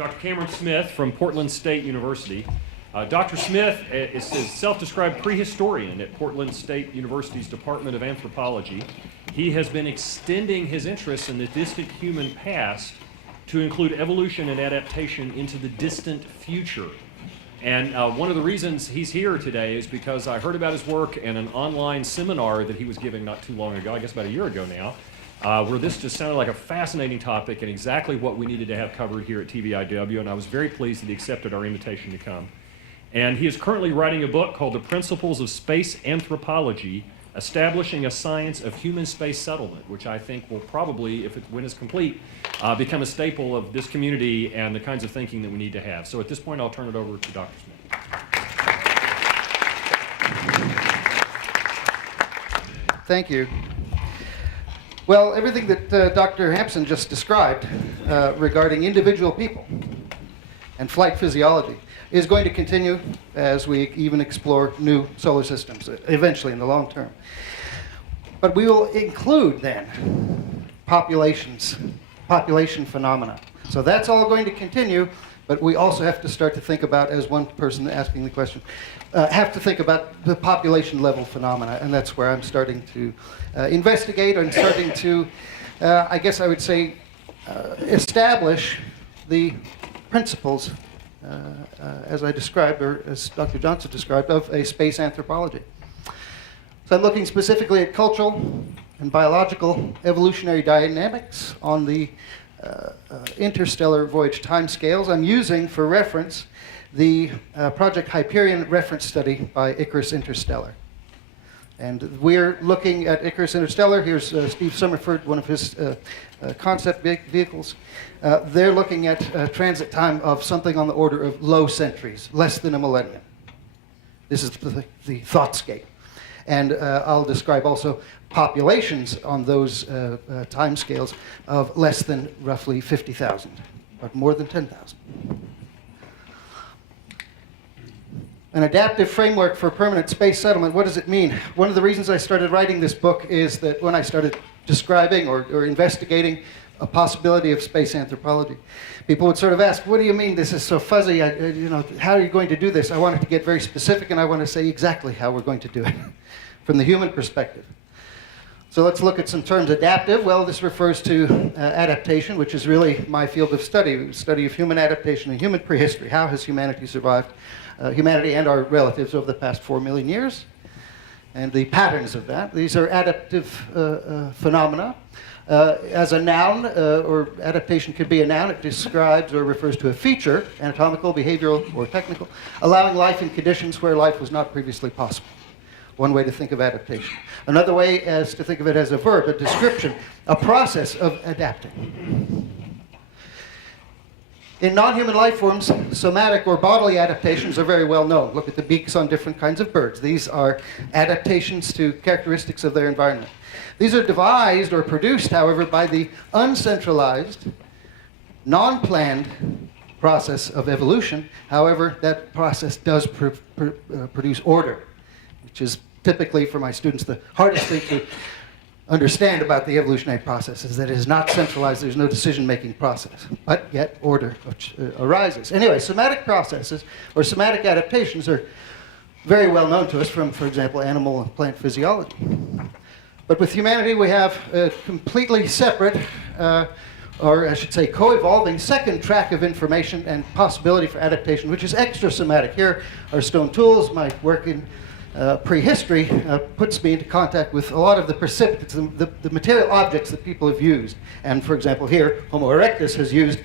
Dr. Cameron Smith from Portland State University. Dr. Smith is a self-described prehistorian at Portland State University's Department of Anthropology. He has been extending his interests in the distant human past to include evolution and adaptation into the distant future. And one of the reasons he's here today is because I heard about his work in an online seminar that he was giving not too long ago, I guess about a year ago now, where this just sounded like a fascinating topic and exactly what we needed to have covered here at TVIW, and I was very pleased that he accepted our invitation to come. And he is currently writing a book called The Principles of Space Anthropology, Establishing a Science of Human Space Settlement, which I think will probably, when it's complete, become a staple of this community and the kinds of thinking that we need to have. So at this point, I'll turn it over to Dr. Smith. Thank you. Well, everything that Dr. Hampson just described regarding individual people and flight physiology is going to continue as we even explore new solar systems, eventually in the long term. But we will include then population phenomena. So that's all going to continue, but we also have to start to think about, as one person asking the question, have to think about the population level phenomena, and that's where I'm starting to investigate and starting to, I guess I would say, establish the principles as I described, or as Dr. Johnson described, of a space anthropology. So I'm looking specifically at cultural and biological evolutionary dynamics on the interstellar voyage timescales. I'm using for reference the Project Hyperion reference study by Icarus Interstellar. And we're looking at Icarus Interstellar. Here's Steve Summerford, one of his concept vehicles. They're looking at transit time of something on the order of low centuries, less than a millennium. This is the thoughtscape. And I'll describe also populations on those time scales of less than roughly 50,000, but more than 10,000. An adaptive framework for permanent space settlement, what does it mean? One of the reasons I started writing this book is that when I started describing or investigating a possibility of space anthropology, people would sort of ask, what do you mean this is so fuzzy? How are you going to do this? I wanted to get very specific, and I want to say exactly how we're going to do it from the human perspective. So let's look at some terms. Adaptive, well, this refers to adaptation, which is really my field of study of human adaptation and human prehistory. How has humanity survived? Humanity and our relatives over the past 4 million years, and the patterns of that. These are adaptive phenomena. As a noun, or adaptation could be a noun, it describes or refers to a feature, anatomical, behavioral, or technical, allowing life in conditions where life was not previously possible. One way to think of adaptation. Another way is to think of it as a verb, a description, a process of adapting. In non-human life forms, somatic or bodily adaptations are very well known. Look at the beaks on different kinds of birds. These are adaptations to characteristics of their environment. These are devised or produced, however, by the uncentralized, non-planned process of evolution. However, that process does produce order, which is typically, for my students, the hardest thing to understand about the evolutionary process is that it is not centralized, there's no decision-making process, but yet order arises. Anyway, somatic processes, or somatic adaptations, are very well known to us from, for example, animal and plant physiology. But with humanity, we have a completely separate, or I should say co-evolving, second track of information and possibility for adaptation, which is extrasomatic. Here are stone tools. My work in prehistory puts me into contact with a lot of the precipitates, the material objects that people have used. And for example, here, Homo erectus has used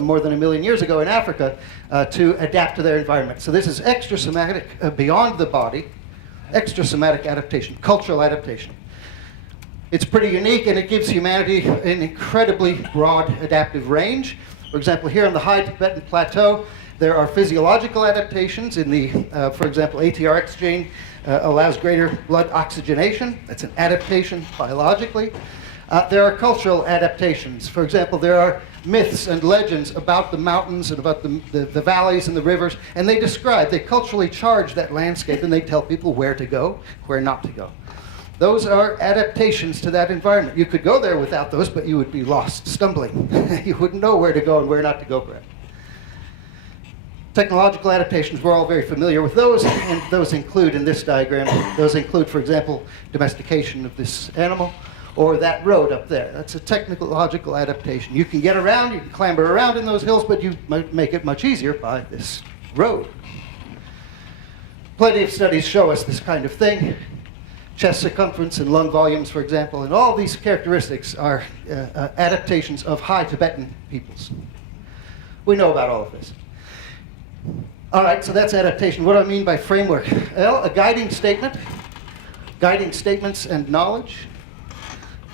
more than 1 million years ago in Africa to adapt to their environment. So this is extrasomatic, beyond the body, extrasomatic adaptation, cultural adaptation. It's pretty unique, and it gives humanity an incredibly broad adaptive range. For example, here on the high Tibetan Plateau, there are physiological adaptations in the, for example, ATRX gene allows greater blood oxygenation. That's an adaptation biologically. There are cultural adaptations. For example, there are myths and legends about the mountains and about the valleys and the rivers, and they culturally charge that landscape, and they tell people where to go, where not to go. Those are adaptations to that environment. You could go there without those, but you would be lost, stumbling. You wouldn't know where to go and where not to go, perhaps. Technological adaptations, we're all very familiar with those, and those include, in this diagram, those include, for example, domestication of this animal, or that road up there. That's a technological adaptation. You can get around, you can clamber around in those hills, but you might make it much easier by this road. Plenty of studies show us this kind of thing. Chest circumference and lung volumes, for example, and all these characteristics are adaptations of high Tibetan peoples. We know about all of this. All right, so that's adaptation. What do I mean by framework? Well, a guiding statement, guiding statements and knowledge,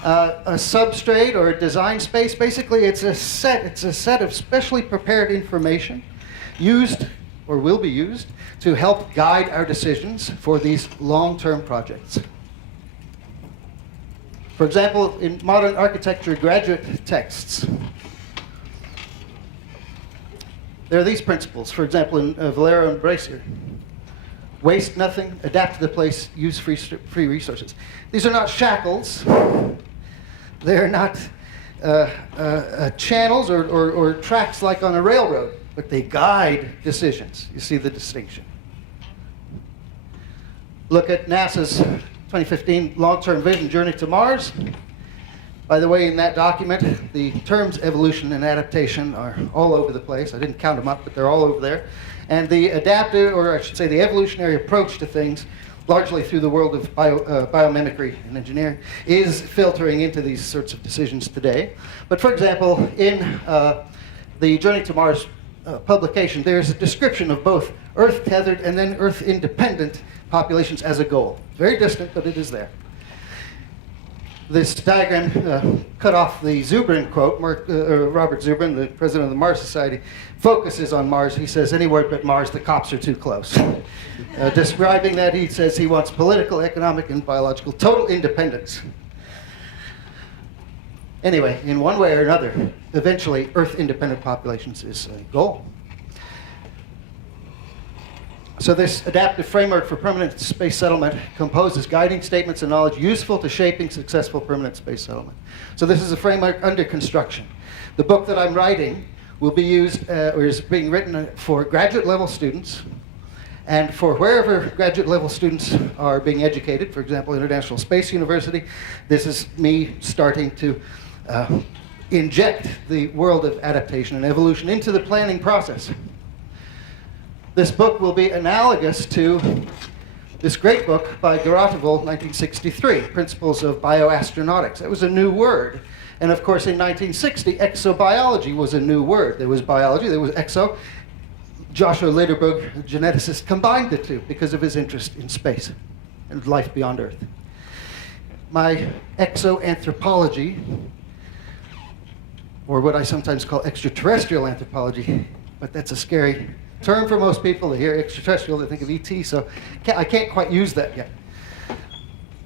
a substrate or a design space. Basically, it's a set of specially prepared information used or will be used to help guide our decisions for these long-term projects. For example, in modern architecture graduate texts, there are these principles. For example, in Valero and Brazier, waste nothing, adapt to the place, use free resources. These are not shackles. They're not channels or tracks like on a railroad, but they guide decisions. You see the distinction. Look at NASA's 2015 long-term vision, Journey to Mars. By the way, in that document, the terms evolution and adaptation are all over the place. I didn't count them up, but they're all over there. And the adaptive, or I should say the evolutionary approach to things, largely through the world of biomimicry and engineering, is filtering into these sorts of decisions today. But for example, in the Journey to Mars publication, there's a description of both Earth-tethered and then Earth-independent populations as a goal. Very distant, but it is there. This diagram cut off the Zubrin quote. Robert Zubrin, the president of the Mars Society, focuses on Mars. He says, anywhere but Mars, the cops are too close. Describing that, he says he wants political, economic, and biological total independence. Anyway, in one way or another, eventually Earth-independent populations is a goal. So this adaptive framework for permanent space settlement composes guiding statements and knowledge useful to shaping successful permanent space settlement. So this is a framework under construction. The book that I'm writing will be used, or is being written for graduate level students, and for wherever graduate level students are being educated, for example, International Space University. This is me starting to inject the world of adaptation and evolution into the planning process. This book will be analogous to this great book by Geratovil, 1963, Principles of Bioastronautics. That was a new word. And of course, in 1960, exobiology was a new word. There was biology, there was exo. Joshua Lederberg, a geneticist, combined the two because of his interest in space and life beyond Earth. My exoanthropology, or what I sometimes call extraterrestrial anthropology, but that's a scary term for most people. They hear extraterrestrial, they think of ET, so I can't quite use that yet.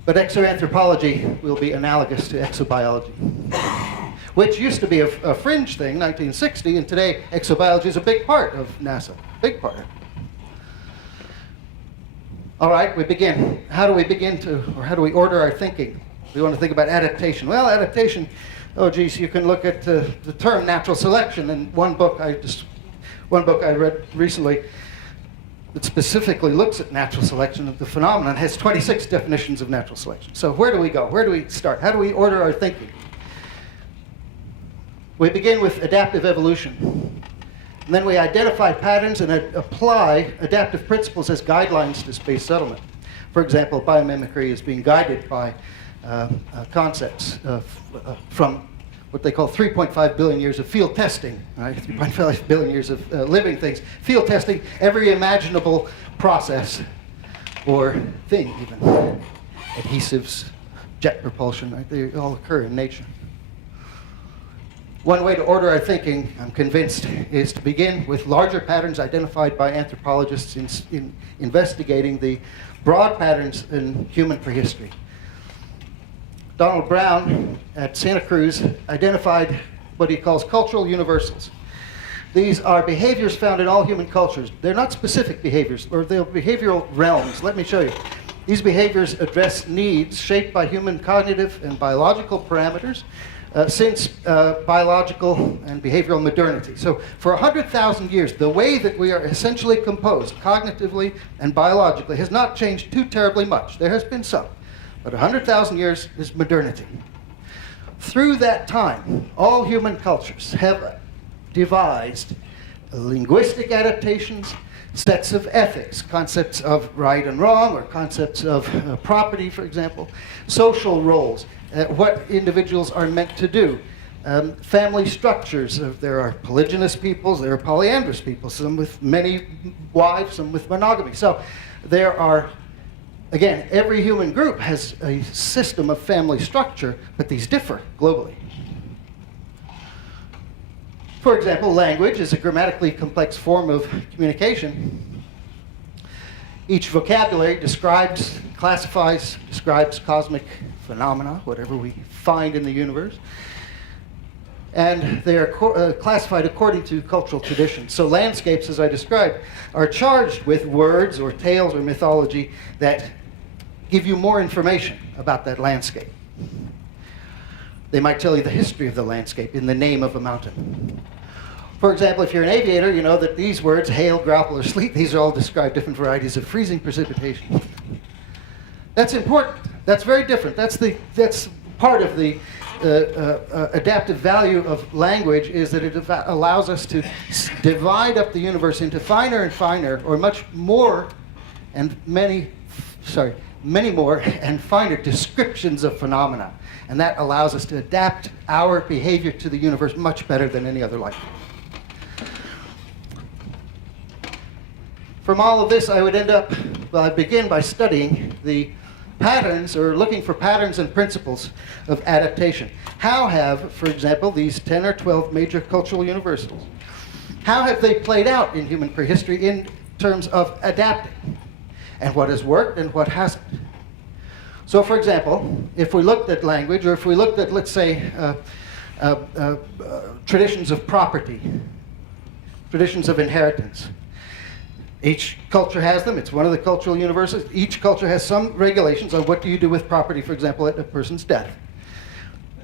But exoanthropology will be analogous to exobiology, which used to be a fringe thing, 1960, and today exobiology is a big part of NASA, big part. All right, we begin. How do we begin to, or how do we order our thinking? We want to think about adaptation. Well, adaptation, oh geez, you can look at the term natural selection. In one book I read recently that specifically looks at natural selection of the phenomenon, has 26 definitions of natural selection. So where do we go? Where do we start? How do we order our thinking? We begin with adaptive evolution. And then we identify patterns and apply adaptive principles as guidelines to space settlement. For example, biomimicry is being guided by concepts from what they call 3.5 billion years of field testing, right? 3.5 billion years of living things. Field testing, every imaginable process or thing even. Adhesives, jet propulsion, right? They all occur in nature. One way to order our thinking, I'm convinced, is to begin with larger patterns identified by anthropologists in investigating the broad patterns in human prehistory. Donald Brown at Santa Cruz identified what he calls cultural universals. These are behaviors found in all human cultures. They're not specific behaviors, or they're behavioral realms. Let me show you. These behaviors address needs shaped by human cognitive and biological parameters, since biological and behavioral modernity. So for 100,000 years, the way that we are essentially composed, cognitively and biologically, has not changed too terribly much. There has been some, but 100,000 years is modernity. Through that time, all human cultures have devised linguistic adaptations, sets of ethics, concepts of right and wrong, or concepts of property, for example, social roles, what individuals are meant to do, family structures. There are polygynous peoples, there are polyandrous peoples, some with many wives, some with monogamy. So there are, again, every human group has a system of family structure, but these differ globally. For example, language is a grammatically complex form of communication. Each vocabulary describes, classifies, describes cosmic phenomena, whatever we find in the universe. And they are classified according to cultural traditions. So landscapes, as I described, are charged with words or tales or mythology that give you more information about that landscape. They might tell you the history of the landscape in the name of a mountain. For example, if you're an aviator, you know that these words, hail, grapple, or sleet, these all describe different varieties of freezing precipitation. That's important. That's very different. That's part of the adaptive value of language, is that it allows us to divide up the universe into finer and finer, or much more, and many more and finer descriptions of phenomena. And that allows us to adapt our behavior to the universe much better than any other life. From all of this, I would I'd begin by studying the patterns, or looking for patterns and principles of adaptation. How have, for example, these 10 or 12 major cultural universals, how have they played out in human prehistory in terms of adapting? And what has worked and what hasn't? So, for example, if we looked at language, or if we looked at, let's say, traditions of property, traditions of inheritance, each culture has them. It's one of the cultural universals. Each culture has some regulations on what do you do with property, for example, at a person's death.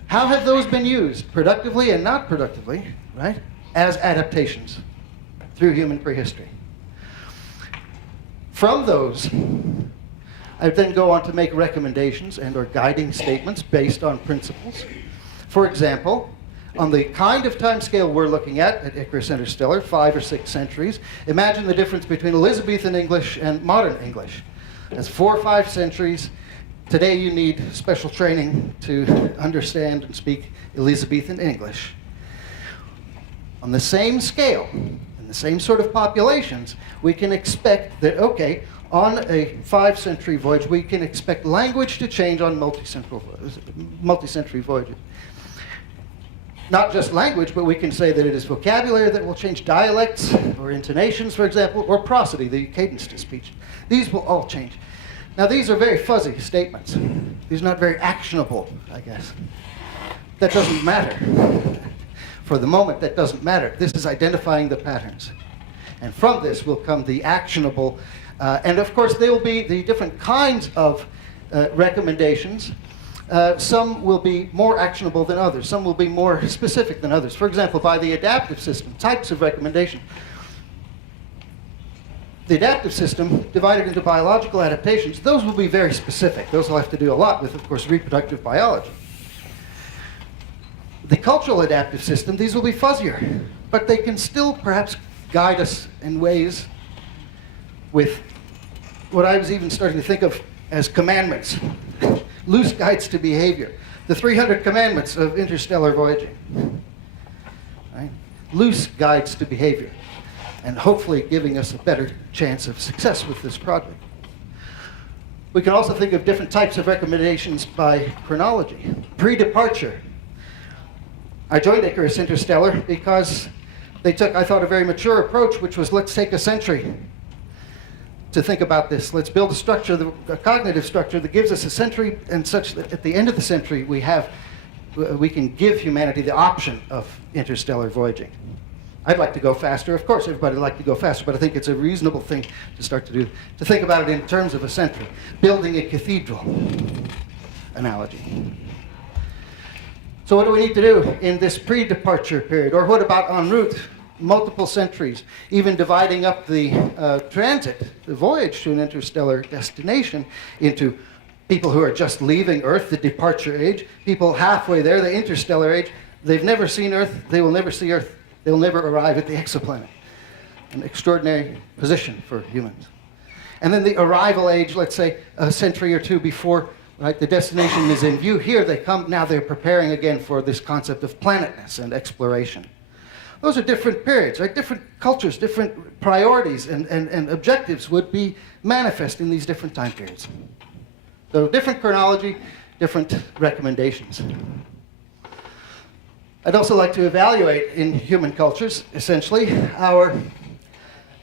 How have those been used, productively and not productively, right, as adaptations through human prehistory? From those, I then go on to make recommendations and or guiding statements based on principles. For example, on the kind of time scale we're looking at Icarus Interstellar, 5 or 6 centuries, imagine the difference between Elizabethan English and modern English. That's 4 or 5 centuries. Today you need special training to understand and speak Elizabethan English. On the same scale, in the same sort of populations, we can expect that, okay, on a 5-century voyage, we can expect language to change on multi-century voyages. Not just language, but we can say that it is vocabulary that will change, dialects or intonations, for example, or prosody, the cadence to speech. These will all change. Now, these are very fuzzy statements. These are not very actionable, I guess. That doesn't matter. For the moment, that doesn't matter. This is identifying the patterns. And from this will come the actionable, and of course, there will be the different kinds of recommendations. Some will be more actionable than others. Some will be more specific than others. For example, by the adaptive system, types of recommendation. The adaptive system, divided into biological adaptations, those will be very specific. Those will have to do a lot with, of course, reproductive biology. The cultural adaptive system, these will be fuzzier, but they can still perhaps guide us in ways with what I was even starting to think of as commandments. Loose guides to behavior. The 300 commandments of interstellar voyaging. Right? Loose guides to behavior. And hopefully giving us a better chance of success with this project. We can also think of different types of recommendations by chronology. Pre-departure. I joined Icarus Interstellar because they took, I thought, a very mature approach, which was, let's take a century to think about this. Let's build a structure, a cognitive structure that gives us a century, and such that at the end of the century we can give humanity the option of interstellar voyaging. I'd like to go faster. Of course, everybody would like to go faster, but I think it's a reasonable thing to start to do, to think about it in terms of a century. Building a cathedral analogy. So what do we need to do in this pre-departure period? Or what about en route, multiple centuries, even dividing up the transit, the voyage to an interstellar destination into people who are just leaving Earth, the departure age, people halfway there, the interstellar age. They've never seen Earth, they will never see Earth, they'll never arrive at the exoplanet. An extraordinary position for humans. And then the arrival age, let's say a century or two before, right, the destination is in view. Here they come, now they're preparing again for this concept of planetness and exploration. Those are different periods, right? Different cultures, different priorities and objectives would be manifest in these different time periods. So different chronology, different recommendations. I'd also like to evaluate in human cultures, essentially, our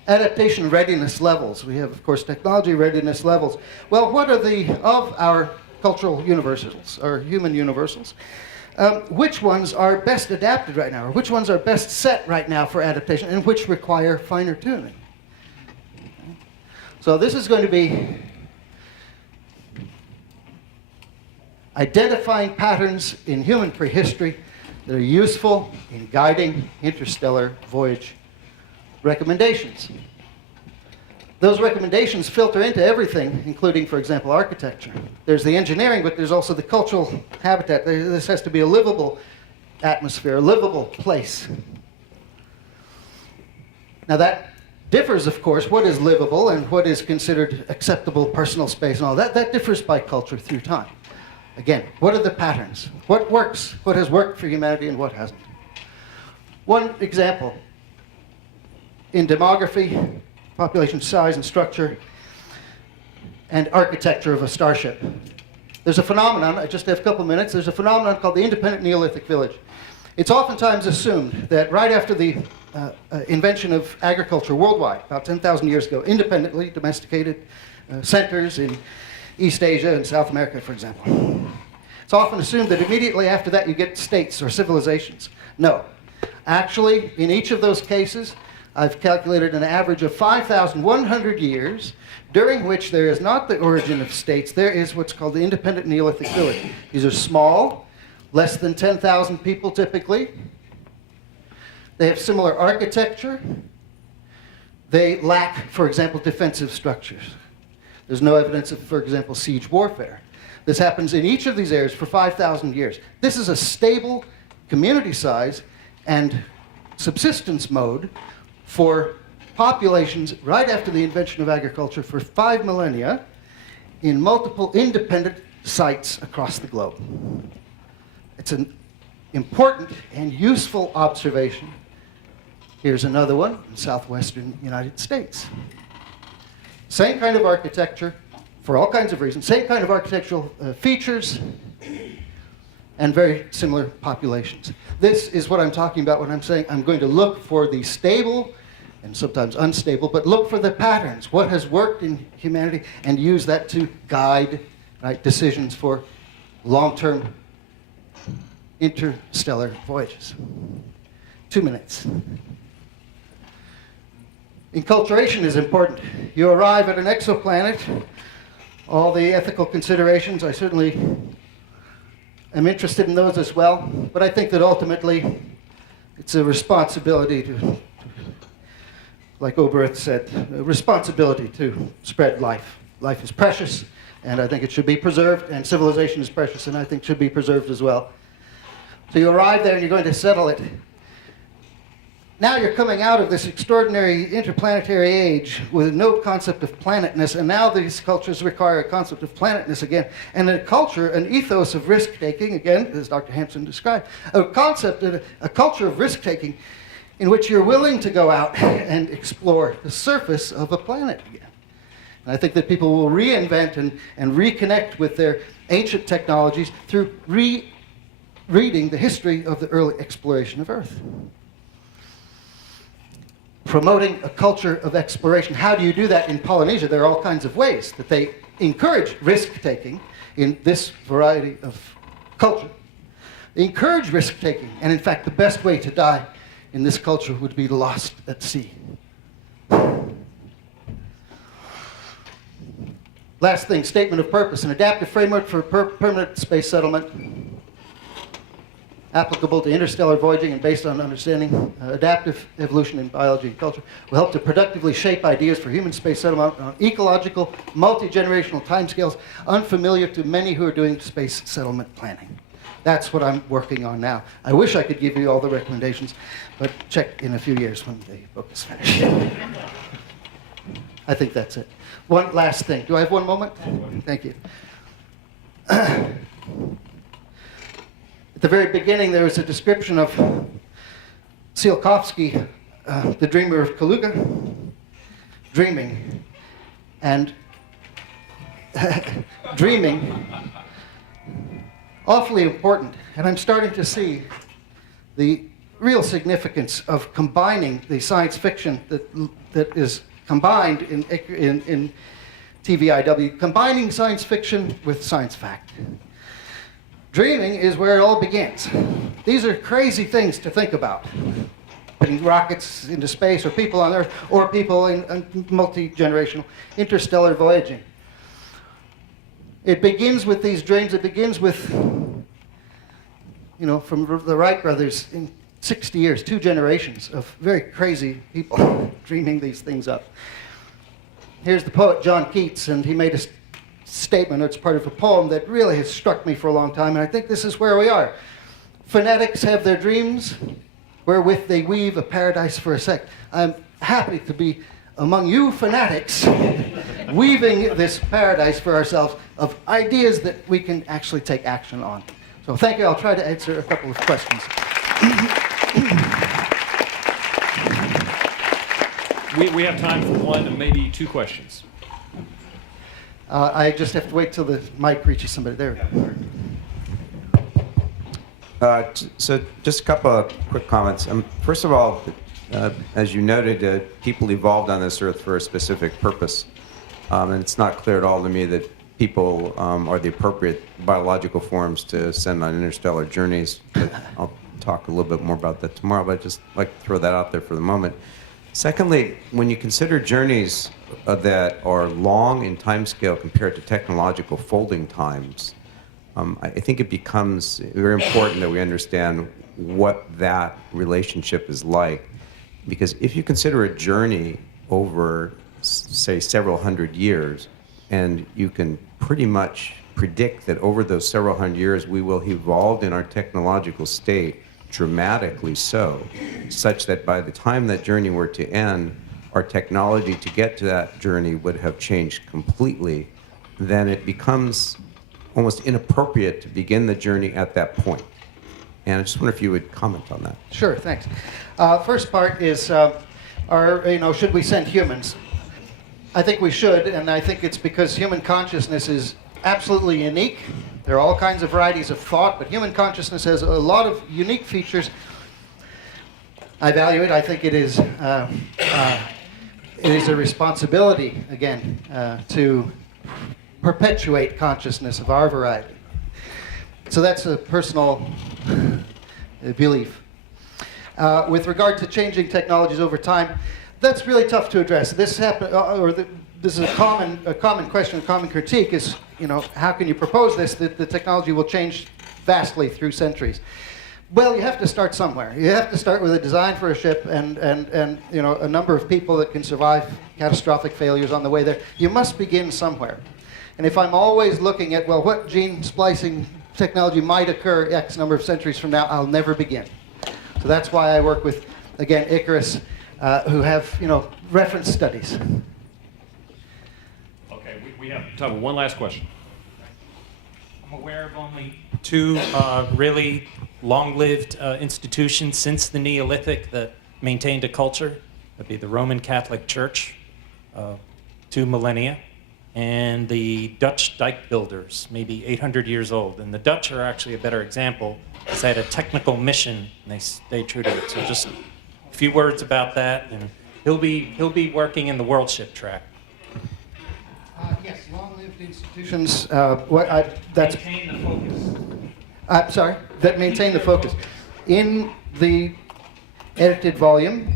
adaptation readiness levels. We have, of course, technology readiness levels. Well, what are of our cultural universals, or human universals, which ones are best adapted right now, or which ones are best set right now for adaptation, and which require finer tuning? So this is going to be identifying patterns in human prehistory that are useful in guiding interstellar voyage recommendations. Those recommendations filter into everything, including, for example, architecture. There's the engineering, but there's also the cultural habitat. This has to be a livable atmosphere, a livable place. Now that differs, of course, what is livable and what is considered acceptable personal space and all that. That differs by culture through time. Again, what are the patterns? What works? What has worked for humanity and what hasn't? One example, in demography, population size and structure, and architecture of a starship. There's a phenomenon, I just have a couple minutes, there's a phenomenon called the independent Neolithic village. It's oftentimes assumed that right after the invention of agriculture worldwide, about 10,000 years ago, independently domesticated centers in East Asia and South America, for example. It's often assumed that immediately after that you get states or civilizations. No. Actually, in each of those cases, I've calculated an average of 5,100 years, during which there is not the origin of states, there is what's called the independent Neolithic village. These are small, less than 10,000 people typically. They have similar architecture. They lack, for example, defensive structures. There's no evidence of, for example, siege warfare. This happens in each of these areas for 5,000 years. This is a stable community size and subsistence mode for populations right after the invention of agriculture for 5 millennia in multiple independent sites across the globe. It's an important and useful observation. Here's another one in southwestern United States. Same kind of architecture, for all kinds of reasons, same kind of architectural features, and very similar populations. This is what I'm talking about when I'm saying I'm going to look for the stable, and sometimes unstable, but look for the patterns, what has worked in humanity, and use that to guide, right, decisions for long-term interstellar voyages. 2 minutes. Enculturation is important. You arrive at an exoplanet, all the ethical considerations, I certainly am interested in those as well, but I think that ultimately it's a responsibility to, like Oberth said, a responsibility to spread life. Life is precious, and I think it should be preserved, and civilization is precious, and I think should be preserved as well. So you arrive there and you're going to settle it. Now you're coming out of this extraordinary interplanetary age with no concept of planetness, and now these cultures require a concept of planetness again, and a culture, an ethos of risk-taking, again, as Dr. Hampson described, a concept, a culture of risk-taking in which you're willing to go out and explore the surface of a planet again. And I think that people will reinvent and reconnect with their ancient technologies through reading the history of the early exploration of Earth. Promoting a culture of exploration. How do you do that in Polynesia? There are all kinds of ways that they encourage risk-taking in this variety of culture. They encourage risk-taking, and in fact, the best way to die in this culture would be lost at sea. Last thing, statement of purpose, an adaptive framework for permanent space settlement. applicable to interstellar voyaging and based on understanding adaptive evolution in biology and culture, will help to productively shape ideas for human space settlement on ecological, multi-generational timescales unfamiliar to many who are doing space settlement planning. That's what I'm working on now. I wish I could give you all the recommendations, but check in a few years when the book is finished. I think that's it. One last thing. Do I have one moment? Thank you. At the very beginning, there was a description of Tsiolkovsky, the dreamer of Kaluga, dreaming. And dreaming, awfully important. And I'm starting to see the real significance of combining the science fiction that is combined in TVIW, combining science fiction with science fact. Dreaming is where it all begins. These are crazy things to think about. Putting rockets into space, or people on Earth, or people in multi-generational interstellar voyaging. It begins with these dreams. It begins with, from the Wright brothers in 60 years, 2 generations of very crazy people dreaming these things up. Here's the poet John Keats, and he made a statement, or it's part of a poem that really has struck me for a long time, and I think this is where we are. Fanatics have their dreams, wherewith they weave a paradise for a sect. I'm happy to be among you fanatics, weaving this paradise for ourselves of ideas that we can actually take action on. So thank you. I'll try to answer a couple of questions. We have time for 1 and maybe 2 questions. I just have to wait till the mic reaches somebody. There. So just a couple of quick comments. First of all, as you noted, people evolved on this earth for a specific purpose. And it's not clear at all to me that people are the appropriate biological forms to send on interstellar journeys. But I'll talk a little bit more about that tomorrow, but I'd just like to throw that out there for the moment. Secondly, when you consider journeys that are long in time scale compared to technological folding times, I think it becomes very important that we understand what that relationship is like. Because if you consider a journey over, say, several hundred years, and you can pretty much predict that over those several hundred years we will evolve in our technological state dramatically so, such that by the time that journey were to end, our technology to get to that journey would have changed completely, then it becomes almost inappropriate to begin the journey at that point. And I just wonder if you would comment on that. Sure, thanks. First part is, should we send humans? I think we should, and I think it's because human consciousness is absolutely unique. There are all kinds of varieties of thought, but human consciousness has a lot of unique features. I value it. I think it is a responsibility, again, to perpetuate consciousness of our variety. So that's a personal belief. With regard to changing technologies over time, that's really tough to address. This is a common question, a common critique is, how can you propose this, that the technology will change vastly through centuries? Well, you have to start somewhere. You have to start with a design for a ship and a number of people that can survive catastrophic failures on the way there. You must begin somewhere. And if I'm always looking at, well, what gene splicing technology might occur X number of centuries from now, I'll never begin. So that's why I work with, again, Icarus, who have, reference studies. Okay, we have time for 1 last question. I'm aware of only 2 really long-lived institutions since the Neolithic that maintained a culture. That'd be the Roman Catholic Church, 2 millennia, and the Dutch dike builders, maybe 800 years old. And the Dutch are actually a better example, because they had a technical mission, and they stayed true to it. So just a few words about that, and he'll be working in the world ship track. Yes, long-lived institutions. Maintain the focus. I'm sorry, that maintain the focus. In the edited volume,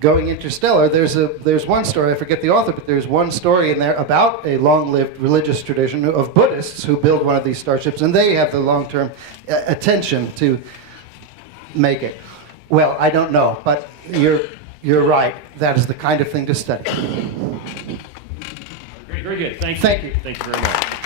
Going Interstellar, there's one story, I forget the author, but there's one story in there about a long-lived religious tradition of Buddhists who build one of these starships, and they have the long-term attention to make it. Well, I don't know, but you're right. That is the kind of thing to study. Very good. Thank you. Thank you. Thank you very much.